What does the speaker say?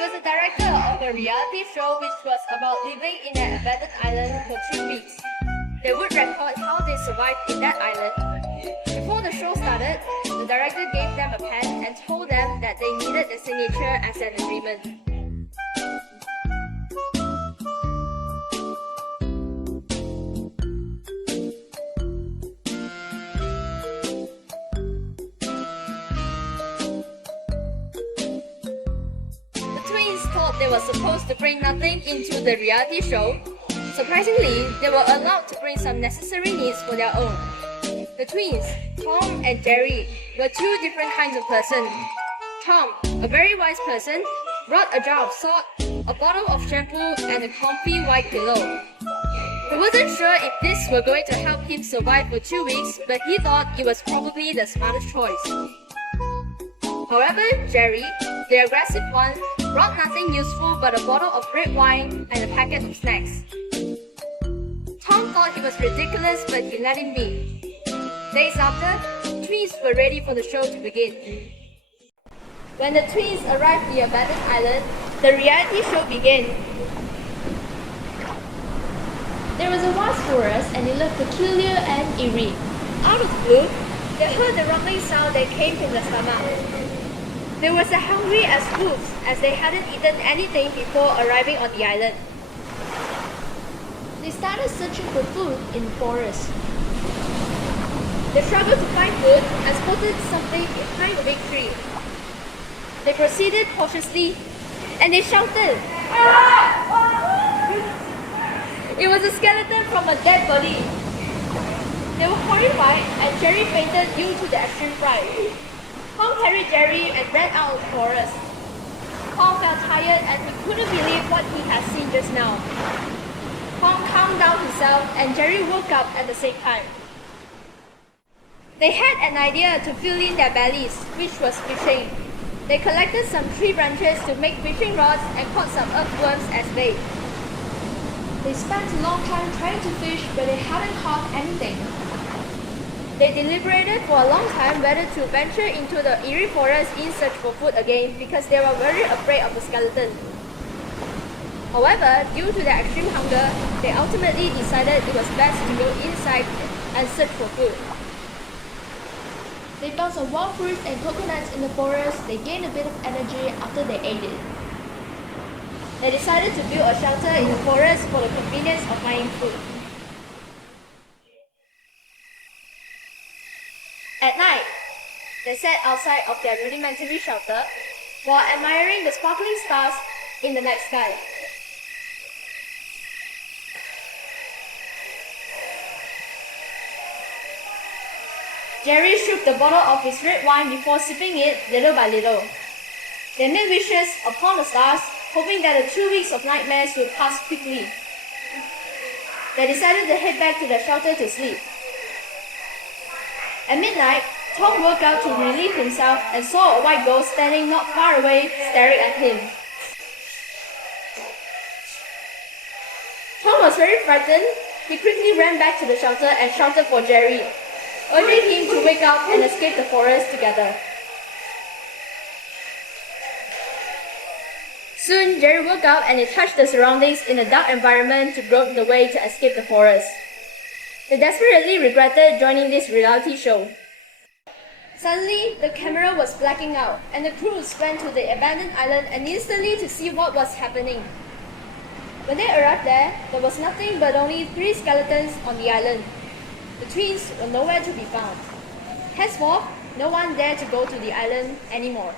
was a director of a reality show which was about living in an abandoned island for 2 weeks. They would record how they survived in that island. Before the show started, the director gave them a pen and told them that they needed a signature as an agreement. Thought they were supposed to bring nothing into the reality show. Surprisingly, they were allowed to bring some necessary needs for their own. The twins, Tom and Jerry, were two different kinds of person. Tom, a very wise person, brought a jar of salt, a bottle of shampoo, and a comfy white pillow. He wasn't sure if this were going to help him survive for 2 weeks, but he thought it was probably the smartest choice. However, Jerry, the aggressive one, brought nothing useful but a bottle of red wine and a packet of snacks. Tom thought he was ridiculous, but he let him be. Days after, the twins were ready for the show to begin. When the twins arrived at the abandoned island, the reality show began. There was a vast forest and it looked peculiar and eerie. Out of the blue, they heard the rumbling sound that came from the stomach. They were as hungry as wolves as they hadn't eaten anything before arriving on the island. They started searching for food in the forest. They struggled to find food and spotted something behind a big tree. They proceeded cautiously and they shouted. It was a skeleton from a dead body. They were horrified and Jerry fainted due to the extreme fright. Tom carried Jerry and ran out of the forest. Tom felt tired and he couldn't believe what he had seen just now. Tom calmed down himself and Jerry woke up at the same time. They had an idea to fill in their bellies, which was fishing. They collected some tree branches to make fishing rods and caught some earthworms as bait. They spent a long time trying to fish, but they hadn't caught anything. They deliberated for a long time whether to venture into the eerie forest in search for food again because they were very afraid of the skeleton. However, due to their extreme hunger, they ultimately decided it was best to go inside and search for food. They found some wild fruits and coconuts in the forest. They gained a bit of energy after they ate it. They decided to build a shelter in the forest for the convenience of finding food. At night, they sat outside of their rudimentary shelter while admiring the sparkling stars in the night sky. Jerry shook the bottle of his red wine before sipping it little by little. They made wishes upon the stars, hoping that the 2 weeks of nightmares would pass quickly. They decided to head back to their shelter to sleep. At midnight, Tom woke up to relieve himself and saw a white ghost standing not far away, staring at him. Tom was very frightened. He quickly ran back to the shelter and shouted for Jerry, urging him to wake up and escape the forest together. Soon, Jerry woke up and he touched the surroundings in a dark environment to grope the way to escape the forest. They desperately regretted joining this reality show. Suddenly, the camera was blacking out, and the crews went to the abandoned island and instantly to see what was happening. When they arrived there, there was nothing but only 3 skeletons on the island. The twins were nowhere to be found. Henceforth, no one dared to go to the island anymore.